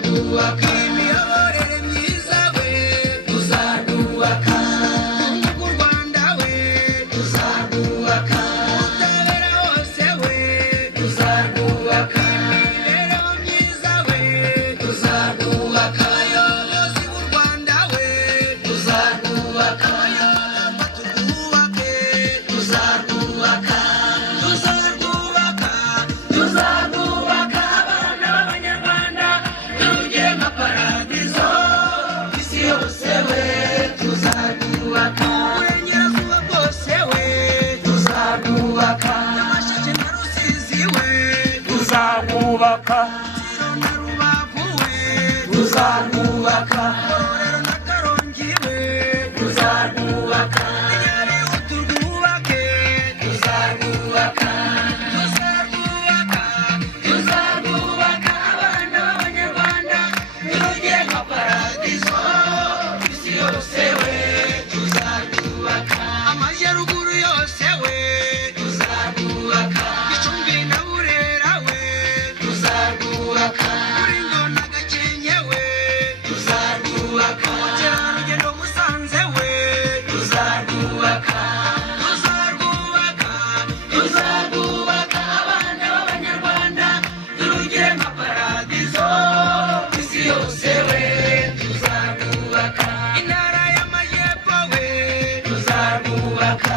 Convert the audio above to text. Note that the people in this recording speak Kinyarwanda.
tuzarwubaka imiyoborere myiza we tuzarwubaka u Rwanda we tuzarwubaka ubutabera hose we tuzarwubaka imibereho myiza we tuzarwubaka abayobozi b'u Rwanda we tuzarwubaka abayobozi turwubake tuzarwubaka tuzarwubaka abana b'abanyarwanda tugire nka paradizo isi yose we tuzarwubaka uburengerazuba bwose we tuzarwubaka Nyamasheke na Rusizi we tuzarwubaka Rutsiro na Rubavu we tuzarwubaka Ngororero na Karongi we tuzarwubaka Nyabihu turwubake tuzarwubaka tuzarwubaka abana b'abanyarwanda tugire nka paradizo isi yose we tuzarwubaka amajyaruguru yose we tuzarwubaka Gicumbi na Burera we tuzarwubaka Rulindo na Gakenke we tuzarwubaka ubukerarugendo Musanze we tuzarwubaka abana b'abanyarwanda tugire nka paradizo isi yose we tuzarwubaka intara y'amajyepfo we tuzarwubaka